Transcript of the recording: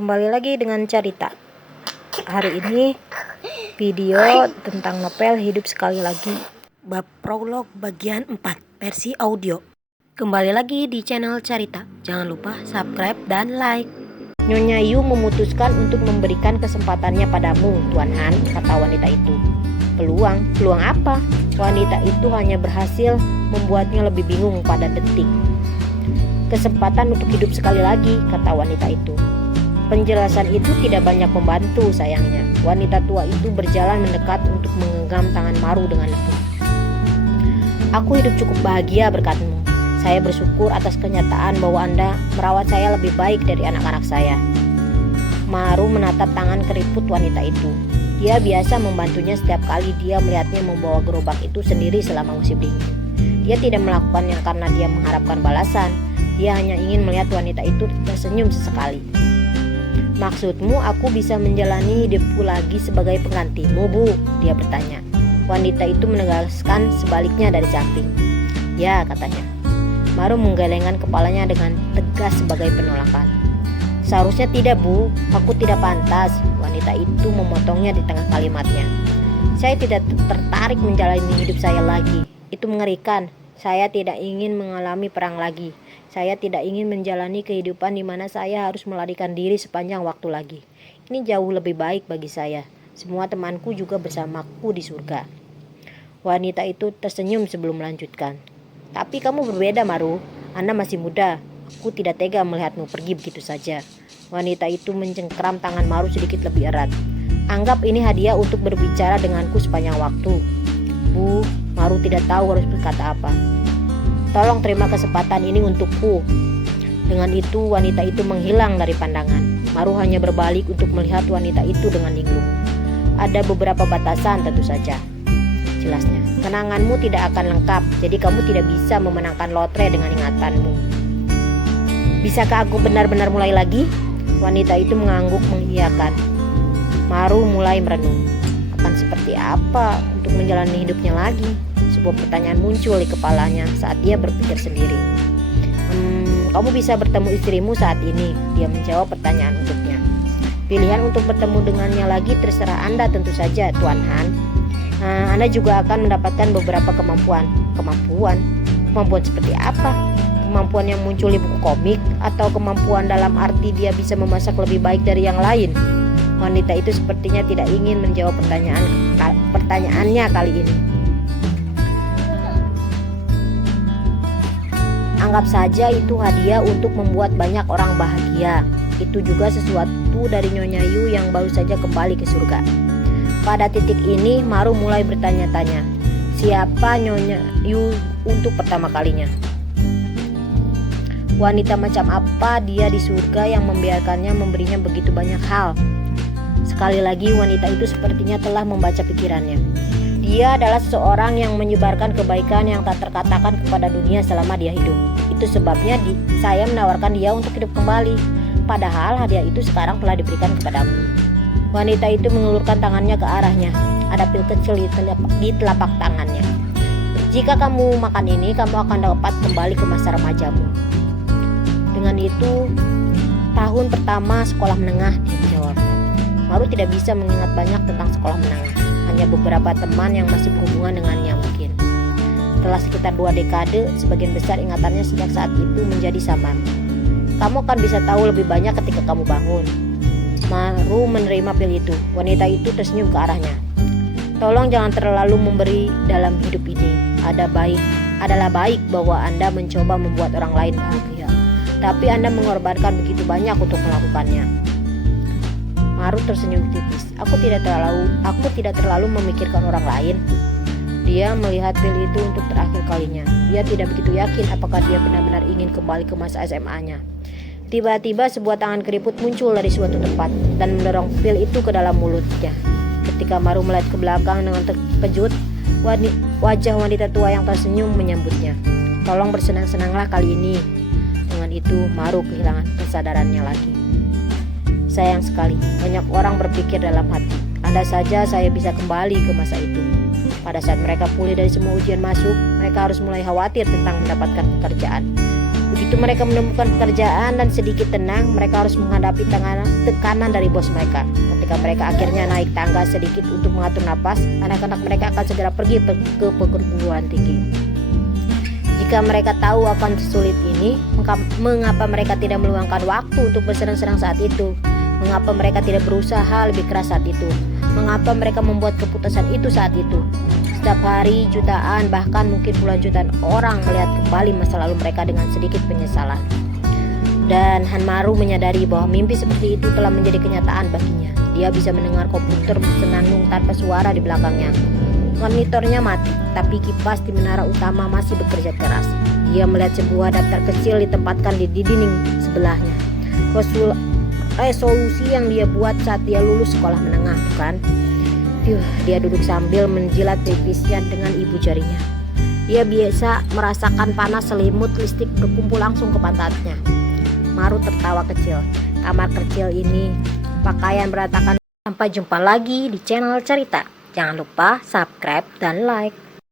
Kembali lagi dengan cerita. Hari ini video tentang novel Hidup Sekali Lagi, bab prolog bagian 4 versi audio. Kembali lagi di channel Cerita. Jangan lupa subscribe dan like. Nyonya Yu memutuskan untuk memberikan kesempatannya padamu, Tuan Han, kata wanita itu. Peluang apa? Wanita itu hanya berhasil membuatnya lebih bingung pada detik. Kesempatan untuk hidup sekali lagi, kata wanita itu. Penjelasan itu tidak banyak membantu sayangnya. Wanita tua itu berjalan mendekat untuk menggenggam tangan Maru dengan lembut. Aku hidup cukup bahagia berkatmu. Saya bersyukur atas kenyataan bahwa Anda merawat saya lebih baik dari anak-anak saya. Maru menatap tangan keriput wanita itu. Dia biasa membantunya setiap kali dia melihatnya membawa gerobak itu sendiri selama musim dingin. Dia tidak melakukannya karena dia mengharapkan balasan. Dia hanya ingin melihat wanita itu tersenyum sesekali. Maksudmu aku bisa menjalani hidupku lagi sebagai penggantimu, Bu? Dia bertanya. Wanita itu menegaskan sebaliknya dari samping. Ya, katanya. Maru menggelengkan kepalanya dengan tegas sebagai penolakan. Seharusnya tidak, Bu. Aku tidak pantas. Wanita itu memotongnya di tengah kalimatnya. Saya tidak tertarik menjalani hidup saya lagi. Itu mengerikan. Saya tidak ingin mengalami perang lagi. Saya tidak ingin menjalani kehidupan di mana saya harus melarikan diri sepanjang waktu lagi. Ini jauh lebih baik bagi saya. Semua temanku juga bersamaku di surga. Wanita itu tersenyum sebelum melanjutkan. Tapi kamu berbeda, Maru. Anda masih muda. Aku tidak tega melihatmu pergi begitu saja. Wanita itu mencengkram tangan Maru sedikit lebih erat. Anggap ini hadiah untuk berbicara denganku sepanjang waktu. Bu, Maru tidak tahu harus berkata apa. Tolong terima kesempatan ini untukku. Dengan itu wanita itu menghilang dari pandangan. Maru hanya berbalik untuk melihat wanita itu dengan linglung. Ada beberapa batasan tentu saja. Jelasnya, kenanganmu tidak akan lengkap, jadi kamu tidak bisa memenangkan lotre dengan ingatanmu. Bisakah aku benar-benar mulai lagi? Wanita itu mengangguk mengiyakan. Maru mulai merenung. Akan seperti apa untuk menjalani hidupnya lagi? Sebuah pertanyaan muncul di kepalanya saat dia berpikir sendiri. Kamu bisa bertemu istrimu saat ini, dia menjawab pertanyaan untuknya. Pilihan untuk bertemu dengannya lagi terserah Anda tentu saja, Tuan Han. Anda juga akan mendapatkan beberapa kemampuan. Kemampuan seperti apa? Kemampuan yang muncul di buku komik, atau kemampuan dalam arti dia bisa memasak lebih baik dari yang lain? Wanita itu sepertinya tidak ingin menjawab pertanyaannya kali ini. Anggap saja itu hadiah untuk membuat banyak orang bahagia. Itu juga sesuatu dari Nyonya Yu yang baru saja kembali ke surga. Pada titik ini Maru mulai bertanya-tanya, siapa Nyonya Yu untuk pertama kalinya? Wanita macam apa dia di surga yang membiarkannya memberinya begitu banyak hal? Sekali lagi wanita itu sepertinya telah membaca pikirannya. Dia adalah seseorang yang menyebarkan kebaikan yang tak terkatakan kepada dunia selama dia hidup. Itu sebabnya saya menawarkan dia untuk hidup kembali. Padahal hadiah itu sekarang telah diberikan kepadamu. Wanita itu mengulurkan tangannya ke arahnya. Ada pil kecil di telapak tangannya. Jika kamu makan ini, kamu akan dapat kembali ke masa remajamu. Dengan itu, tahun pertama sekolah menengah, dia menjawab. Maru tidak bisa mengingat banyak tentang sekolah menengah. Hanya beberapa teman yang masih berhubungan dengannya mungkin. Setelah sekitar 2 dekade, sebagian besar ingatannya sejak saat itu menjadi samar. Kamu akan bisa tahu lebih banyak ketika kamu bangun. Maru menerima pil itu. Wanita itu tersenyum ke arahnya. Tolong jangan terlalu memberi dalam hidup ini. Adalah baik bahwa Anda mencoba membuat orang lain bahagia. Tapi Anda mengorbankan begitu banyak untuk melakukannya. Maru tersenyum tipis. Aku tidak terlalu memikirkan orang lain. Dia melihat pil itu untuk terakhir kalinya. Dia tidak begitu yakin apakah dia benar-benar ingin kembali ke masa SMA-nya. Tiba-tiba sebuah tangan keriput muncul dari suatu tempat dan mendorong pil itu ke dalam mulutnya. Ketika Maru melihat ke belakang dengan terkejut, wajah wanita tua yang tersenyum menyambutnya. Tolong bersenang-senanglah kali ini. Dengan itu Maru kehilangan kesadarannya lagi. Sayang sekali, banyak orang berpikir dalam hati, andai saja saya bisa kembali ke masa itu. Pada saat mereka pulih dari semua ujian masuk, mereka harus mulai khawatir tentang mendapatkan pekerjaan. Begitu mereka menemukan pekerjaan dan sedikit tenang, mereka harus menghadapi tekanan dari bos mereka. Ketika mereka akhirnya naik tangga sedikit untuk mengatur napas, anak-anak mereka akan segera pergi ke perguruan tinggi. Jika mereka tahu akan sesulit ini, mengapa mereka tidak meluangkan waktu untuk bersenang-senang saat itu? Mengapa mereka tidak berusaha lebih keras saat itu? Mengapa mereka membuat keputusan itu saat itu? Setiap hari jutaan, bahkan mungkin puluhan jutaan orang melihat kembali masa lalu mereka dengan sedikit penyesalan. Dan Hanmaru menyadari bahwa mimpi seperti itu telah menjadi kenyataan baginya. Dia bisa mendengar komputer bersenandung tanpa suara di belakangnya. Monitornya mati, tapi kipas di menara utama masih bekerja keras. Dia melihat sebuah daftar kecil ditempatkan di dinding sebelahnya. Resolusi yang dia buat saat dia lulus sekolah menengah, bukan? Dia duduk sambil menjilat pipisnya dengan ibu jarinya. Dia biasa merasakan panas selimut listrik berkumpul langsung ke pantatnya. Maru tertawa kecil. Kamar kecil ini pakaian berantakan. Sampai jumpa lagi di channel cerita. Jangan lupa subscribe dan like.